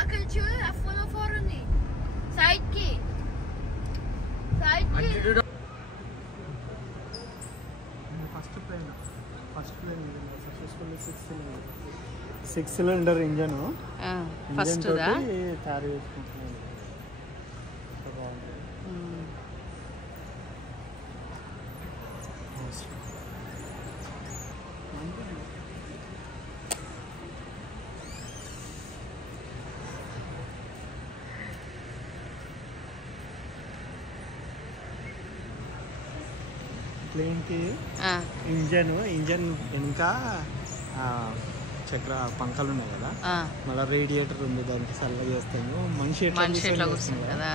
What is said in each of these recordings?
అక్కడ చూడు F104 ఉంది సైడ్ కి first plane successfully 6 cylinder engine first తయారు చేసుకుంటున్నాను. ప్లేన్కి ఇంజన్ ఇంకా చక్ర పంఖలు ఉన్నాయి కదా, మళ్ళీ రేడియేటర్ ఉంది, దానికి చల్లగా చేస్తాము. మనిషి ఎట్లా కూర్చుంది కదా,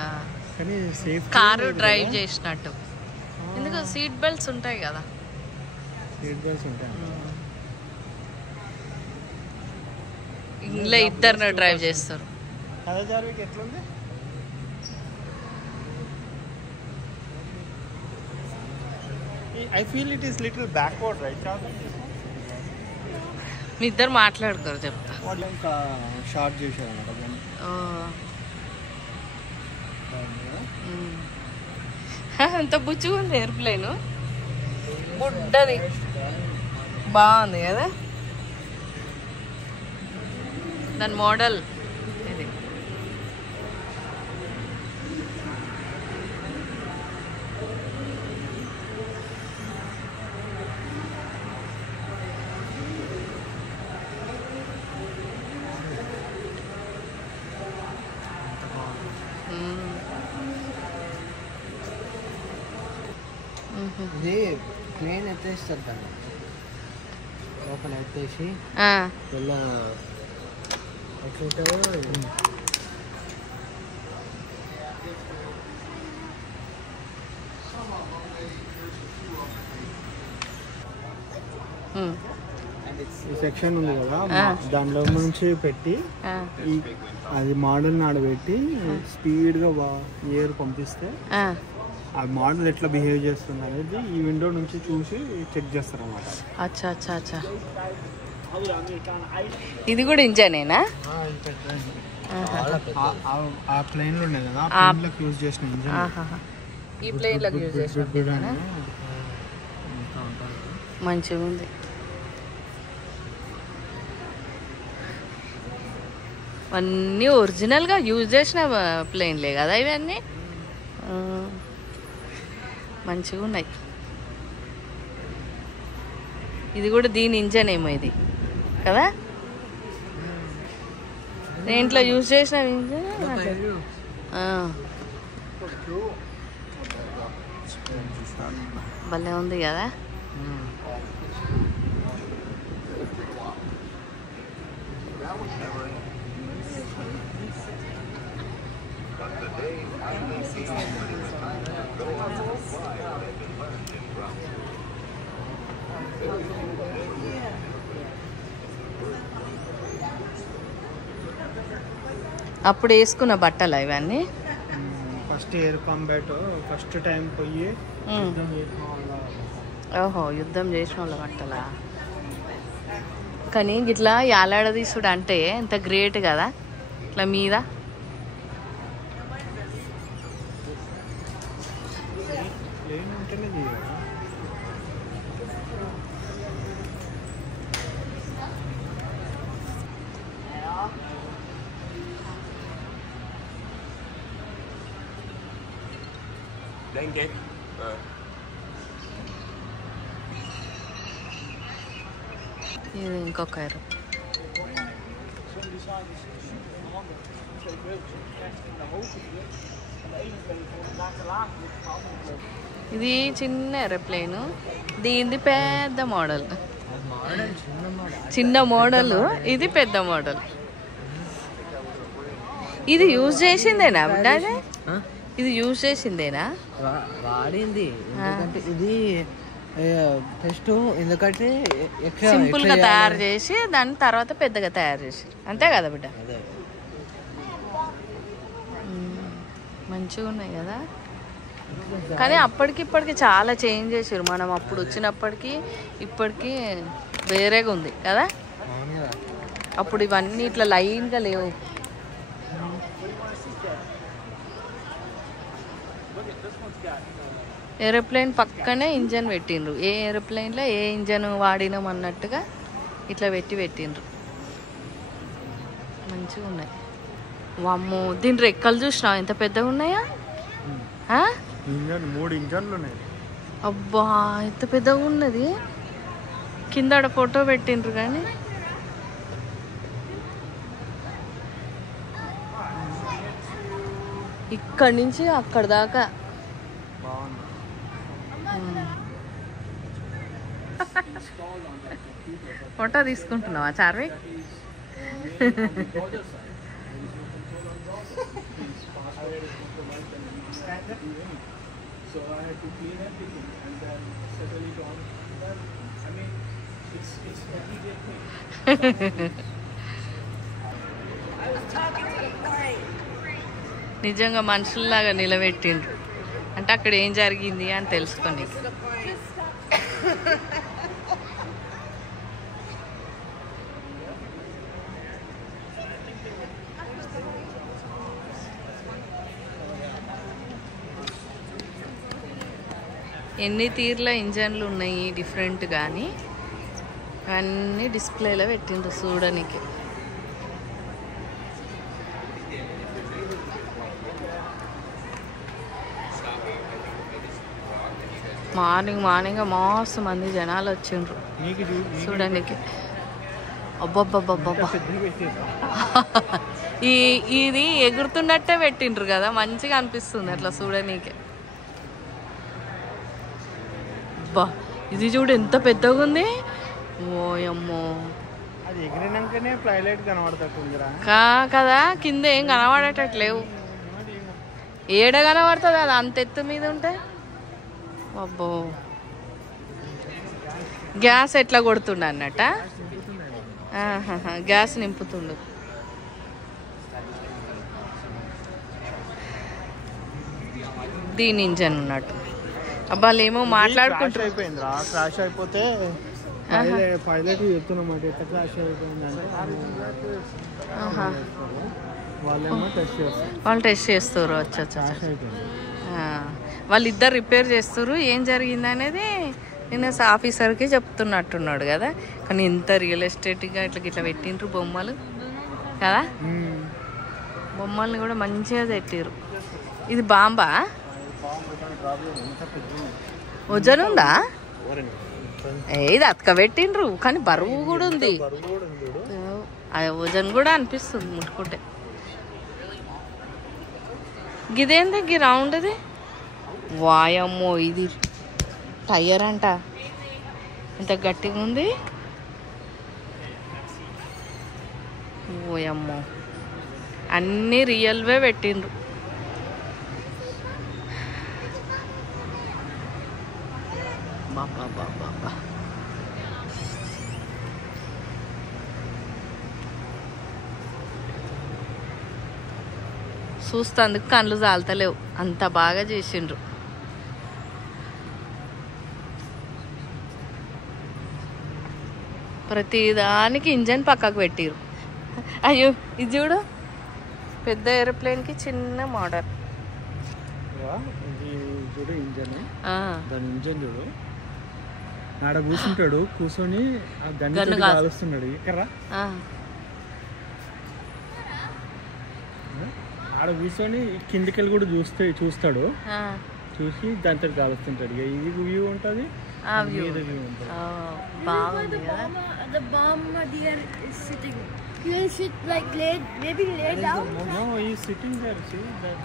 కానీ సేఫ్ కారు డ్రైవ్ చేసినట్టు. ఎందుకు సీట్ బెల్ట్స్ ఉంటాయి కదా, సీట్ బెల్ట్స్ ఉంటాయి. ఇంట్లో ఇద్దరు డ్రైవ్ చేస్తారు. కదా జార్విక్ ఎట్లుంది? I feel it is little backward, right, Charlie? మీ ఇద్దరు మాట్లాడుకోరు చెప్తా. ఇంకా షార్ట్ చేశారన్నమాట. అంత బుచ్చుగా ఉంది ఎయిర్ప్లేన్, బుడ్డది బాగుంది కదా. దాని మోడల్ ఇది. ఇది ప్లేన్ ఎత్తేస్తారు, దాన్ని లోపల ఎత్తేసి ఇలా ఎట్లుంటుందో ఈ సెక్షన్ ఉంది కదా, దానిలో నుంచి పెట్టి అది మోడల్ నాడు పెట్టి స్పీడ్గా ఎయిర్ పంపిస్తే ఆ మోడల్ ఎట్లా బిహేవ్ చేస్తుంది అనేది ఈ విండో నుంచి చూసి చెక్ చేస్తారు అన్నమాట. అచ్చా అచ్చా అచ్చా. ఇది కూడా ఇంజనేనా? ఆ ప్లేన్ లో ఉన్నాయి కదా, ఆ ప్లేన్ లోకి యూజ్ చేసిన ఇంజన్ ఈ ప్లేన్ లోకి యూజ్ చేసిన. మంచిగా ఉంది. అన్నీ ఒరిజినల్గా యూజ్ చేసిన ప్లేన్లే కదా ఇవన్నీ, మంచిగా ఉన్నాయి. ఇది కూడా దీని ఇంజన్ ఏమో ఇది కదా, దేంట్లో యూజ్ చేసిన ఇంజన్. భలే ఉంది కదా. అప్పుడు వేసుకున్న బట్టలు ఇవన్నీ. First air combat first time పోయి ఓహో, యుద్ధం చేసిన వాళ్ళ బట్టలా. కానీ ఇట్లా యాలాడదీసుడు అంటే ఎంత గ్రేట్ కదా, ఇట్లా మీద. ఇది ఇంకొక ఎయిర్. ఇది చిన్న ఏరోప్లేన్, దీనిది పెద్ద మోడల్. చిన్న మోడల్, ఇది పెద్ద మోడల్. ఇది యూజ్ చేసిందేనా బిడ్డ? ఇది యూజ్ చేసిందేనా? వాడింది. ఇది ఫస్ట్ ఎందుకంటే సింపుల్ గా తయారు చేసి దాని తర్వాత పెద్దగా తయారు చేసి, అంతే కదా బిడ్డ? మంచిగా ఉన్నాయి కదా. కానీ అప్పటికి ఇప్పటికి చాలా చేంజ్ చేసారు. మనం అప్పుడు వచ్చినప్పటికీ ఇప్పటికి వేరేగా ఉంది కదా. అప్పుడు ఇవన్నీ ఇట్లా లైన్గా లేవు, ఏరోప్లేన్ పక్కనే ఇంజన్ పెట్టిండ్రు. ఏ ఏరోప్లేన్లో ఏ ఇంజన్ వాడినాం అన్నట్టుగా ఇట్లా పెట్టిండ్రు. మంచిగా ఉన్నాయి. వామ్మో, దీని రెక్కలు చూసినావు ఎంత పెద్దగా ఉన్నాయా? 3 ఇంజన్లు ఉన్నాయి. అబ్బా ఎంత పెద్దగా ఉన్నది. కింద ఫోటో పెట్టిండ్రు కానీ ఇక్కడి నుంచి అక్కడ దాకా ఫోటో తీసుకుంటున్నావా చార్వి? నిజంగా మనుషుల్లాగా నిలబెట్టిండ్రు అంటే అక్కడ ఏం జరిగింది అని తెలుసుకోండి. ఎన్ని తీర్ల ఇంజన్లు ఉన్నాయి డిఫరెంట్ కానీ అన్నీ డిస్ప్లేలో పెట్టిండ్రు చూడడానికి. మార్నింగ్ మస్తు మంది జనాలు వచ్చిండ్రు చూడడానికి. అబ్బబ్బబ్బబ్బబ్బా ఇది ఎగురుతున్నట్టే పెట్టిండ్రు కదా, మంచిగా అనిపిస్తుంది అట్లా చూడనీకి. అబ్బా ఇది చూడు ఎంత పెద్దగా ఉంది. ఓయమ్మో, అది ఎగిరినాకనే ఫ్లైలైట్ కనబడతట్టుందిరా కదా, కింద ఏం కనబడేటట్లేవు. ఏడ కనబడుతుంది అది అంత ఎత్తు మీద ఉంటే. అబ్బో, గ్యాస్ ఎట్లా కొడుతుండ అన్నట్ట, గ్యాస్ నింపుతుండు. దీని ఇంజన్ ఉన్నట్టు. అబ్బా ఏమో మాట్లాడుకుంటారు. అయిపోయిందిరా, క్రాష్ అయిపోతే పైలట్ చెప్తున్నమాట ఎట్లా క్రాష్ అయిపోయింది అంటే వాళ్ళేమో టెస్ట్ చేస్తారు. వాళ్ళు టెస్ట్ చేస్తారు. వచ్చా వాళ్ళిద్దరు రిపేర్ చేస్తారు. ఏం జరిగింది అనేది నిన్న ఆఫీసర్కి చెప్తున్నట్టున్నాడు కదా. కానీ ఇంత రియల్ ఎస్టేట్గా ఇట్లా పెట్టిండ్రు బొమ్మలు కదా. బొమ్మల్ని కూడా మంచిగా పెట్టిర్రు. ఇది బాంబా? వజన్ ఉందా? ఇది అతక పెట్టిండ్రు కానీ బరువు కూడా ఉంది. వజన్ కూడా అనిపిస్తుంది ముట్టుకుంటే. గిదేంది గి రౌండ్ ఇది? వాయమ్మో, ఇది టైర్ అంట. ఎంత గట్టిగా ఉంది. ఓయమ్మో, అన్నీ రియల్వే పెట్టిండ్రు. బాబా చూస్తందుకు కళ్ళు జాలతలేవు, అంత బాగా చేసిండ్రు. ప్రతిదానికి ఇంజన్ పక్కకు పెట్టిరు. అయ్యో ఇది చూడు, పెద్ద ఏరోప్లేన్కి చిన్న మోడల్. చూడు ఇంజన్, దాని ఇంజన్ చూడు. ఆడ కూర్చుంటాడు, కూర్చొని గన్ను కాలుస్తున్నాడు. ఇక్కడ ఆడ కూర్చొని కిందికెళ్ళి కూడా చూస్తాడు. చూసి దాంతో కాలుస్తుంటాడు. ఇది వ్యూ ఉంటుంది, వ్యూ ఉంటుంది. బాగుంది కదా. The bombardier is sitting. He should like maybe lay down. No, he is sitting there. See that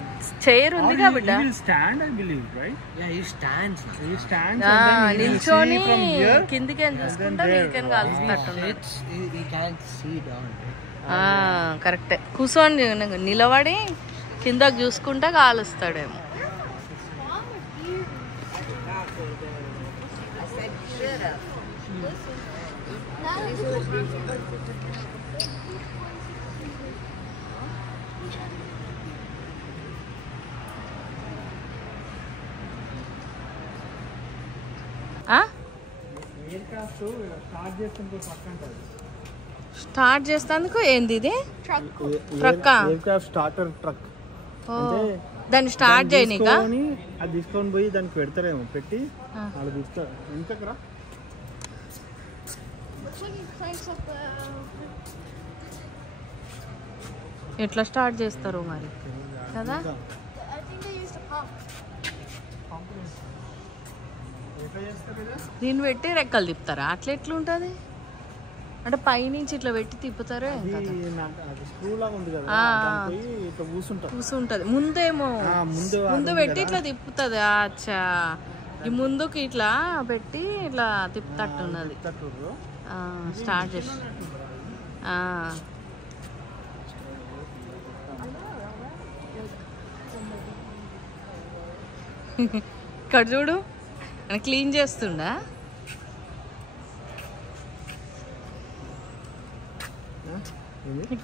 chair ఉంది కాబట్టి. He will stand, I believe, right? Yeah, he stands. He stands and then he will see from here. కిందికి చూసుకుంటా నీకెన్ కాలుస్తున్నట్టున్నాడు. He can't see down. కరెక్టే. కూర్చొని నిలబడి కిందకి చూసుకుంటా కాలుస్తాడేమో. Start చేసేందుకు ఏంది ఇది? Truck. Air craft starter truck అంటే దాన్ని స్టార్ట్ చేయనీక అది తీసుకొని పోయి దానికి పెడతారేమో, పెట్టి వాళ్ళు తీస్తారు. ఇంతకురా ఎట్లా స్టార్ట్ చేస్తారు మరి కదా. దీన్ని పెట్టి రెక్కలు తిప్పుతారా? అట్లా ఎట్లుంటుంది అంటే పైనుంచి ఇట్లా పెట్టి తిప్పుతారే. కూసుంటది ముందేమో, ముందు పెట్టి ఇట్లా తిప్పుతుంది. అచ్చా, ఈ ముందుకు ఇట్లా పెట్టి ఇట్లా తిప్పుతట్టున్నది. స్టార్ట్ చేసి ఇక్కడ చూడు క్లీన్ చేస్తుండా.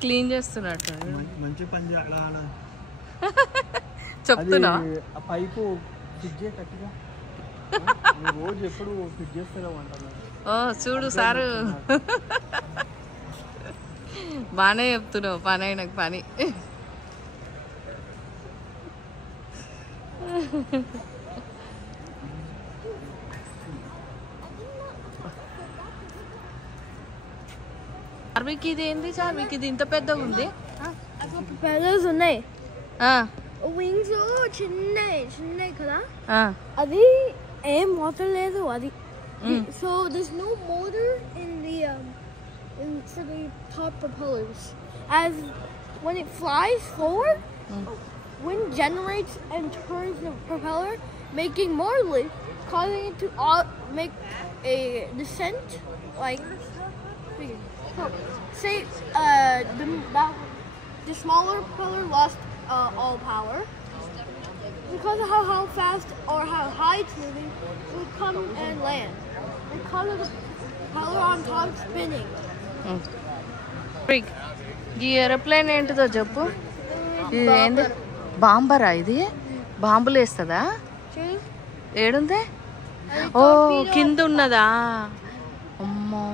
క్లీన్ చేస్తున్నట్టు మంచి పని చెప్తున్నా. పైపు ఫిట్ చేయట్టుగా రోజు ఎప్పుడు ఫిట్ చేస్తారో అంటారు. ఓ చూడు సారు, బాగానే చెప్తున్నావు. పని అయిన పని. చార్వికి ఇది ఏంది? చార్వికి ఇది ఇంత పెద్దగా ఉంది. ప్రొపెల్లర్స్ ఉన్నాయి. వింగ్స్ చిన్నవి కదా, అది ఏం మోటార్ లేదు అది. So there's no motor in the top propellers. As when it flies forward, wind generates and turns the propeller, making more lift, causing it to make a descent. Like, so say the smaller propeller lost all power. Because of how fast or how high it's moving, it will come and land. Because of the propeller on top spinning. ఈ aeroplane ఏంటిదో చెప్పు. ఇది ఏంది? బాంబరా? ఇది బాంబులు వేస్తుందా? ఏడుంది? ఓ కింద ఉన్నదా? అమ్మో,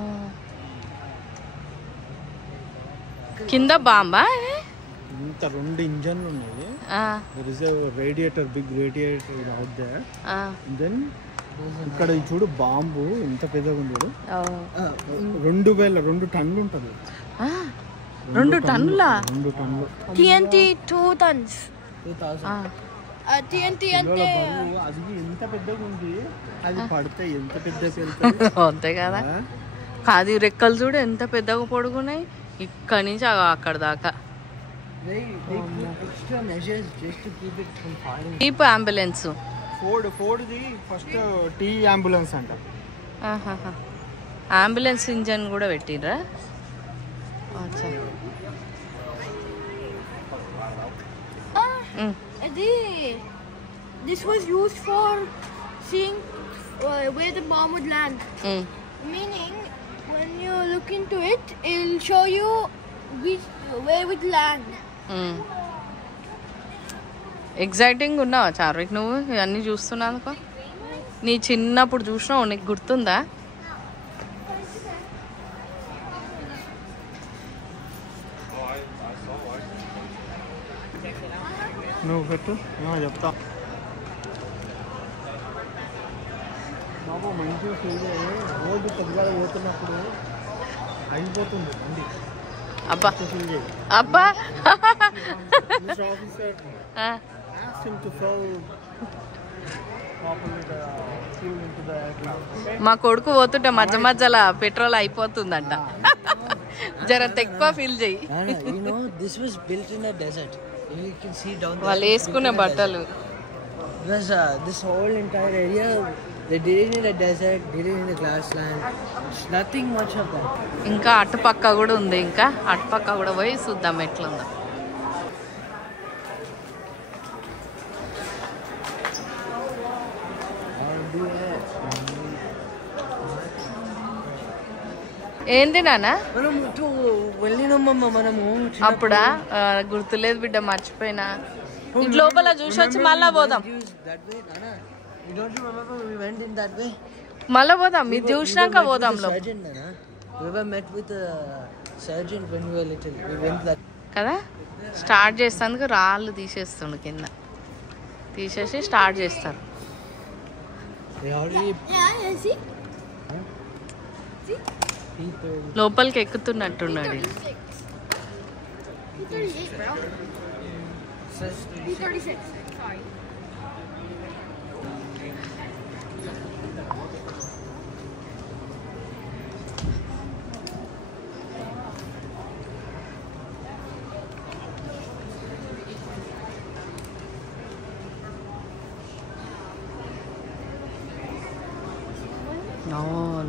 కింద బాంబా? ఇంత 2 ఇంజన్లు ఉన్నాయి. there is a radiator, big radiator out there. then ఇక్కడ చూడు బాంబు ఎంత పెద్దగా ఉంది. 2 టన్నులు ఉంటుంది. 2 టన్నులా? 2 టన్నులు. TNT 2 tons. TNT అంటే అది ఎంత పెద్దగా ఉంది. అది పడితే ఎంత పెద్ద అంతే కదా. కాదు రెక్కలు చూడు ఎంత పెద్దగా పొడుగున్నాయి. ఇక్కడి నుంచి అక్కడ దాకా. Jeep ambulance. ఫోర్డ్ది ఫస్ట్ టీ అంబులెన్స్ అంట. అంబులెన్స్ ఇంజన్ కూడా పెట్టిర్రా? This was used for seeing where the bomb would land. Meaning, when you look into it, it'll show you where it would land. Exciting ఉన్నావా చార్విక్ నువ్వు ఇవన్నీ చూస్తున్నావు? నీ చిన్నప్పుడు చూసినావు, నీకు గుర్తుందా? నువ్వు పెట్టు, చెప్తా. బాబు మంచిగా ఫీల్ అయ్యి రోజు కొద్దిగా పోతున్నప్పుడు అయిపోతుంది అండి. అబ్బా అబ్బా మా కొడుకు పోతుంటే మధ్య మధ్యలో పెట్రోల్ అయిపోతుందంట. జర ఎక్కువ ఫీల్ చెయ్యి. వాళ్ళు వేసుకునే బట్టలు. This whole entire area, they did it in a desert, did it in a grassland. It's nothing much of that. ఇంకా అటుపక్క కూడా ఉంది. ఇంకా అటుపక్క కూడా పోయి చూద్దాం ఎట్లుందో. ఏంది నాన్న? అప్పుడా గుర్తులేదు బిడ్డ, మర్చిపోయినా. ఇంటి లోపల చూసి వచ్చి మళ్ళా పోదాం. మళ్ళా పోదాం, మీరు చూసినాక పోదాం. కదా స్టార్ట్ చేస్తానికి రాళ్ళు తీసేస్తుండు కింద. తీసేసి స్టార్ట్ చేస్తారు. లోపలికి ఎక్కుతున్నట్టున్నాడు.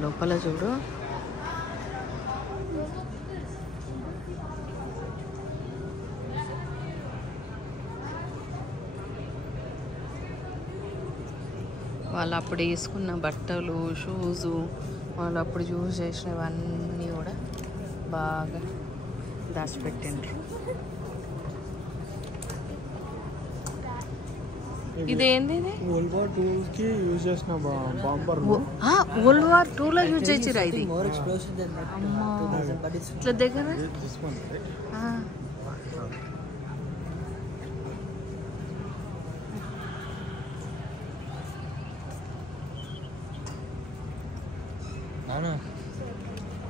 లోపల చూడు. వాళ్ళు అప్పుడు వేసుకున్న బట్టలు, షూజు, వాళ్ళు అప్పుడు యూజ్ చేసినవన్నీ కూడా బాగా దాచిపెట్టిండ్రు. ఇదేంది? వరల్డ్ వార్ 2 కి యూజ్ చేసిన బాంబర్. వరల్డ్ వార్ 2 లో యూజ్ చేసిరా ఇది? ఇట్లా దగ్గర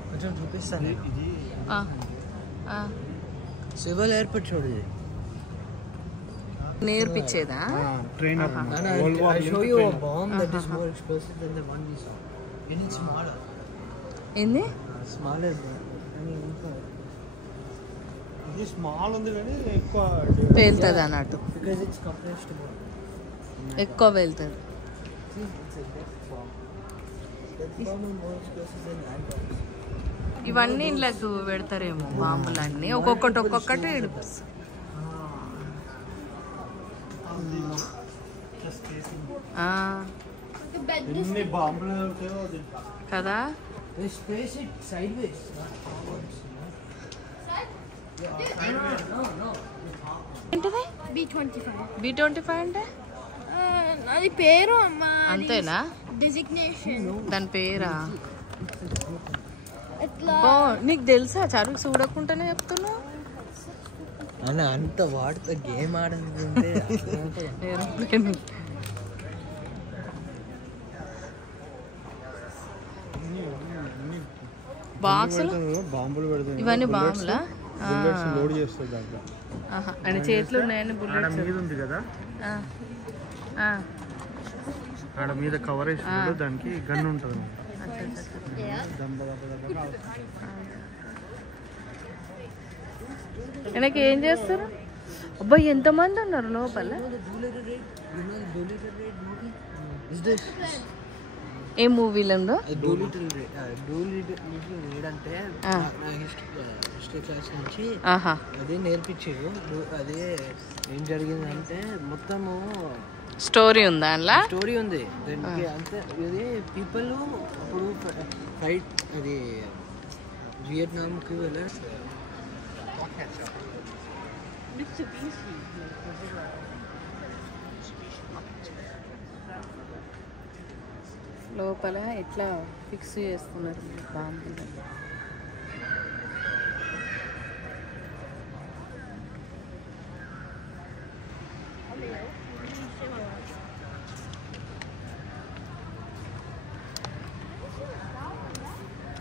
కొంచెం చూపిస్తాను. సివిల్ ఎయిర్పోర్ట్ చూడు. నేర్పించేదా? Trainer. I show you a bomb that is more explosive than the one we saw. And it's smaller. ఏంది? Smaller. ఇది స్మాల్ ఉంది కానీ ఎక్కువ పేలుతుంది అన్నట్టు. Because it's compressed more. ఎక్కువ వెళ్తుంది. See, it's a death bomb. Death bomb is more explosive than land bombs. ఇవన్నీ ఇళ్ళకు పెడతారేమో బాంబులన్నీ. ఒక్కొక్కటి ఇడిపిస్తారు కదా. They space it sideways, not forwards. No. ఏంటిది? B-25 అంటే అది పేరు అంతేనా? డెసిగ్నేషన్. దాని పేరా? ఎట్లా? నీకు తెలుసా? చరువు చూడకుండానే చెప్తున్నావు. అన్న అంత వాడితో గేమ్ ఆడుతుంటే బాక్సులు బాంబులు పెడతాయి. ఇవన్నీ బాంబులా? లోడ్ చేస్తారు దాంట్లో. ఆయన చేతులు ఉన్నాయని బుల్లెట్స్ మీద ఉంది కదా, ఆడ మీద కవర్ వేసి దానికి గన్ ఉంటుంది. వెనక ఏం చేస్తారు? అబ్బాయి ఎంతమంది ఉన్నారు లోపల? ఏ మూవీలో ఉందో? అంటే హిస్టరీ క్లాస్ నుంచి అదే నేర్పించారు. అదే ఏం జరిగిందంటే మొత్తము స్టోరీ ఉందా అందులో? స్టోరీ ఉంది దానికి. అంతే ఇది పీపుల్ అప్పుడు ఫైట్ అది వియట్నాంకి వెళ్ళారు. లోపల ఎట్లా ఫిక్స్ చేస్తున్నారు బాంబులు.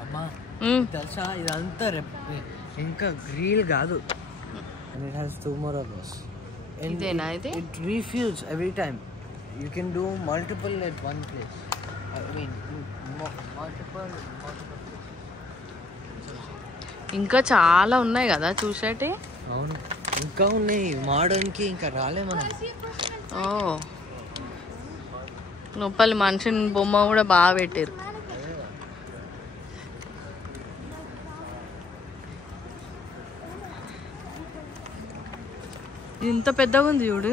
అమ్మా తెలుసా ఇదంతా ఇంకా గ్రీల్ కాదు. It has 2 more of those. ఇదేనా ఇది? It refuels every time. You can do multiple at one place. I mean, multiple. ఇంకా చాలా ఉన్నాయి కదా చూసేటి. అవును ఇంకా ఉన్నాయి. మోడర్న్కి ఇంకా రాలే మనం. ఓ లోపల మనిషిని బొమ్మ కూడా బాగా పెట్టారు. ఇంత పెద్దగా ఉంది చూడు.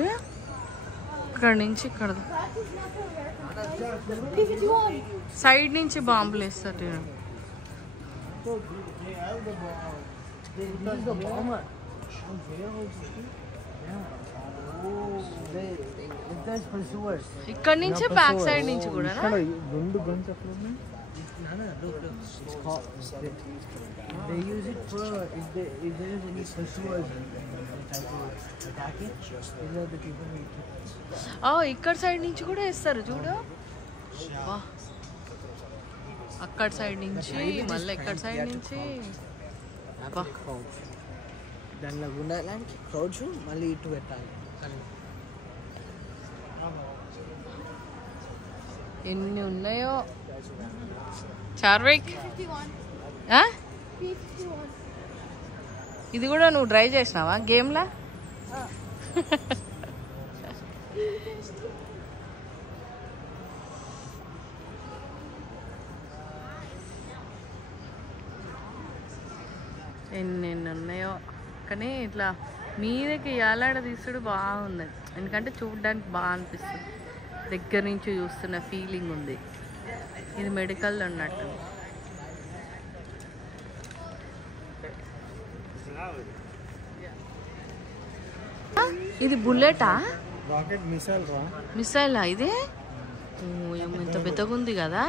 ఇక్కడ నుంచి ఇక్కడ సైడ్ నుంచి బాంబులు వేస్తారు. ఇక్కడ నుంచి బ్యాక్ సైడ్ నుంచి కూడా 2 గన్స్ ఎట్లా ఉన్నాయి? No, look. It's called. They use it for if there is any festivals they try to attack it. These are the people who eat it. ఇక్కడ సైడ్ నుంచి కూడా వేస్తారు చూడు. అక్కడ సైడ్ నుంచి మళ్ళీ ఎక్కడ సైడ్ నుంచి దానిలో ఉండాలంటే క్రౌడ్స్ మళ్ళీ ఇటు పెట్టాలి. ఎన్ని ఉన్నాయో. చార్విక్ ఇది కూడా నువ్వు డ్రైవ్ చేసినావా గేమ్లా? ఎన్ని ఉన్నాయో. కానీ ఇట్లా మీదకి ఏలాడ తీసుడు బాగుంది, ఎందుకంటే చూడడానికి బాగా అనిపిస్తుంది. దగ్గర నుంచి చూస్తున్న ఫీలింగ్ ఉంది. ఇది మెడికల్ అన్నట్టు. ఇది బుల్లెటా? రాకెట్ మిసైల్ రా. మిసైలా ఇది? ఎంత పెద్దగా ఉంది కదా.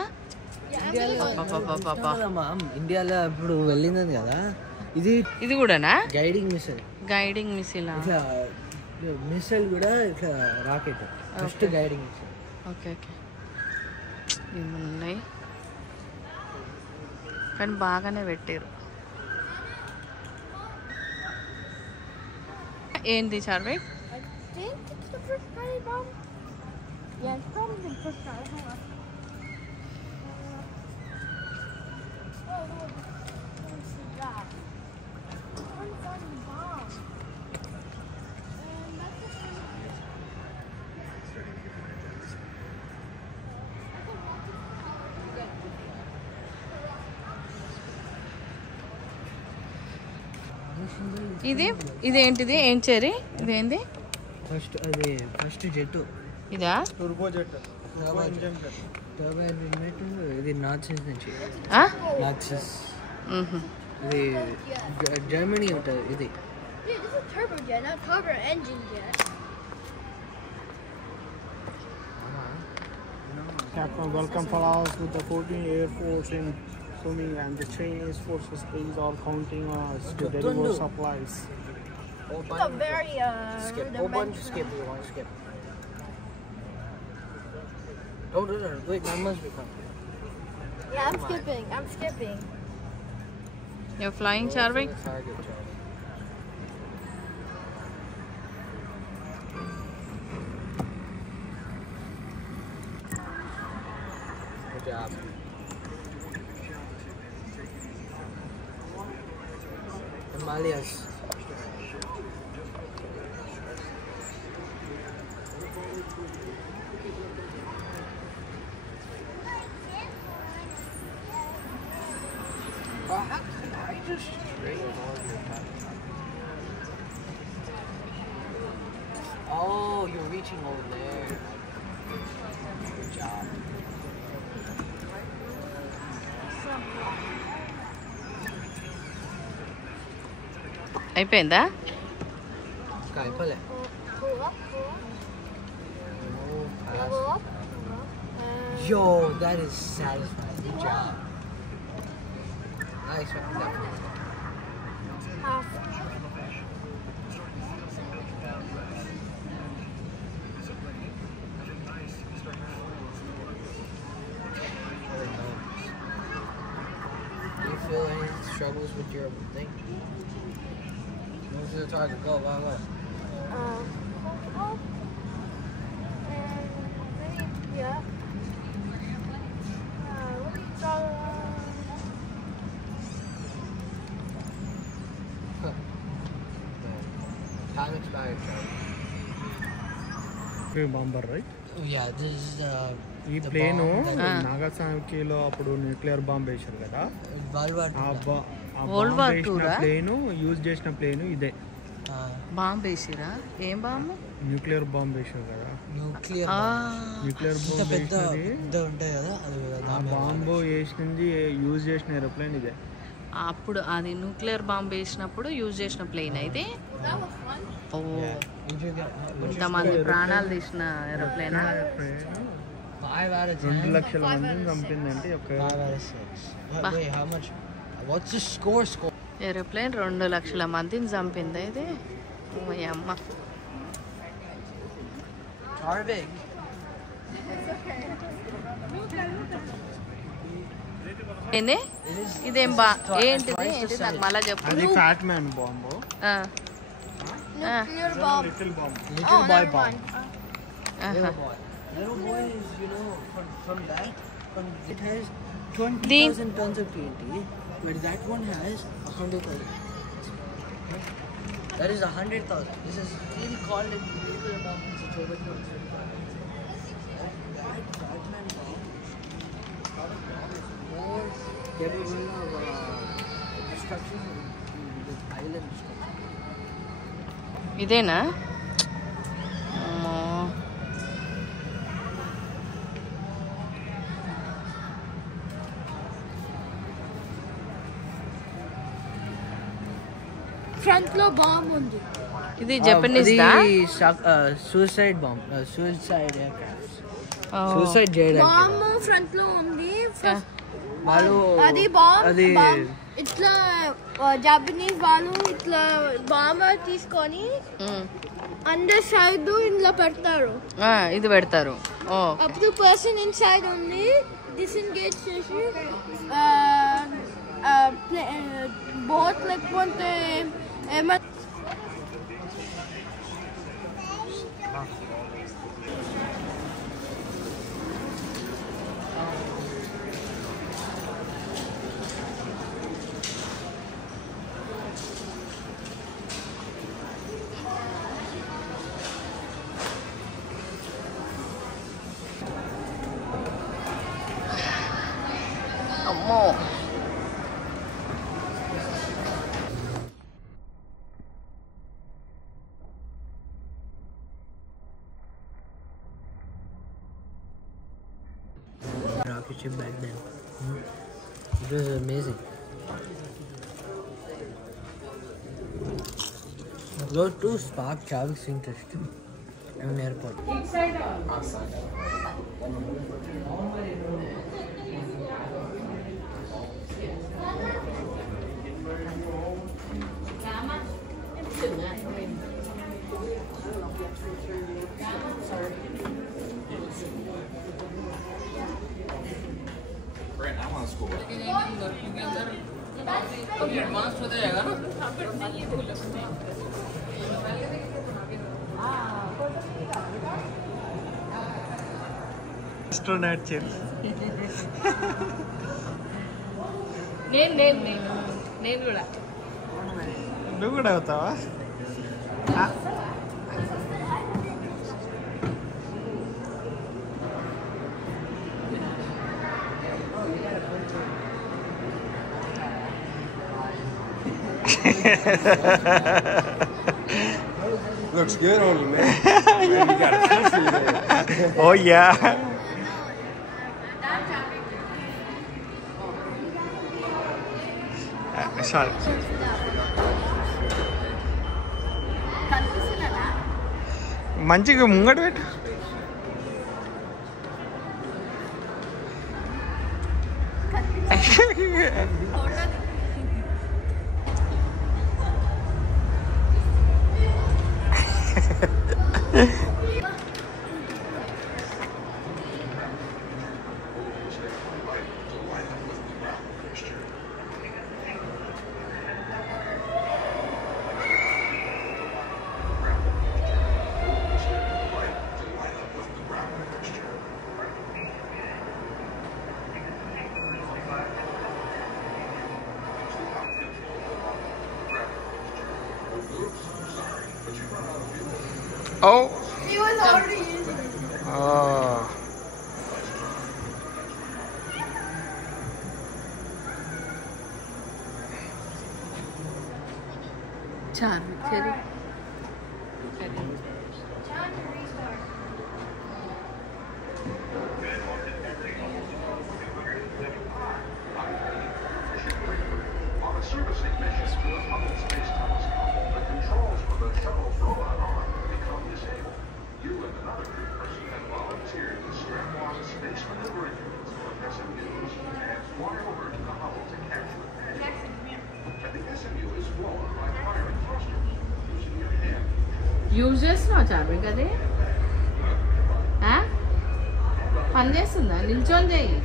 ఇండియాలో ఇప్పుడు వెళ్ళింది కదా ఇది కూడానా? Guiding missile. Guiding missile. Missile కూడా ఇట్లా rocket first guiding missile. Okay okay. ఉన్నాయి కానీ బాగానే పెట్టారు. ఏంటి చార్విక్? ఇదేంటిది? ఏం చెరీ? ఇదేంది? First jet. ఇదా? Turbo jet. ఇది నాచిస్ నుంచి. నాచిస్ ఇది జర్మనీ ఉంటుంది. ఇది Captain, welcome Palace with the 14th Air Force in swimming, and the Chinese forces please are counting on us to deliver supplies. It's a very skip. You want to skip? Don't do that. Wait, I must be coming. Yeah, I'm skipping. You're flying, Charvik? Good job. Himalayas. I just straight all your time. Oh, you're reaching over there. Good job. అయిపోయిందా? అయిపోలే. Yo, that is satisfying. Good job. I expected that from you. Do you feel any struggles with your thing? Where's the target? Go, go, go. Yeah. Time expired, Bomber, right? Yeah, this is ఈ plane నాగాసాకిలో అప్పుడు nuclear bomb వేశారు కదా, plane use చేసిన plane ఇదే. Bomb వేసిరా? ఏం bomb? Nuclear bomb వేసారు కదా. న్యూక్లియర్ బాంబ్ వేసినది. ఆ బాంబు వేసింది యూజ్ చేసిన ఏరోప్లేన్ ఇదే. అప్పుడు అది న్యూక్లియర్ బాంబ్ వేసినప్పుడు యూజ్ చేసిన ప్లేన్ అయితే ఇంతమంది ప్రాణాలు తీసిన ఏరోప్లేన్. 5 out of 10. 2 లక్షల మందిని చంపిందంటే ఒక 5 out of 6. Wait, how much? What's the score? Aeroplane 2 లక్షల మందిని చంపింది ఇది. ఓ అమ్మ. Harvig. ఏంది ఇదేం ఏంటిది నాకు మళ్ళా చెప్పు. అది fat man bomb. Nuclear bomb. Little bomb. Little boy never bomb. mind. Little boy is, from that, it has 20,000 tons of TNT, but that one has 100,000. That is 100,000. This is still called a nuclear bomb since it's overthrown. That Batman bomb is more capable of destruction with island destruction. ఇదేనా? Front లో bomb ఉంది. ఇది Japanese దా? Suicide bomb. Suicide aircraft. Suicide jet aircraft. Bomb front లో ఉంది. వాళ్ళు అది bomb ఇట్లా Japanese వాళ్ళు ఇట్లా బాంబ్ తీసుకొని అండర్ సైడ్ ఇంట్లో పెడతారు. ఇది పెడతారు. అప్పుడు పర్సన్ ఇన్సైడ్ ఉంది డిసెంగేజ్ చేసి బోట్ లేకపోతే ఏమైనా అమ్మో. rocket ship back then. It was amazing. Go to Spark Chavik Singh Test in airport. Astronaut chill. నేను కూడా. నువ్వు కూడా అవుతావా? Looks good on you, man. Man, you got a pussy there. Oh yeah. Sorry. మంచిగా ముంగట పెట్టు. Oh. He was already using it. Oh. చాలు సరే. You and another crew person had volunteered to strap on use చేస్తున్నావు చార్మిక్ అది పని చేస్తుందా నిల్చొని చెయ్యి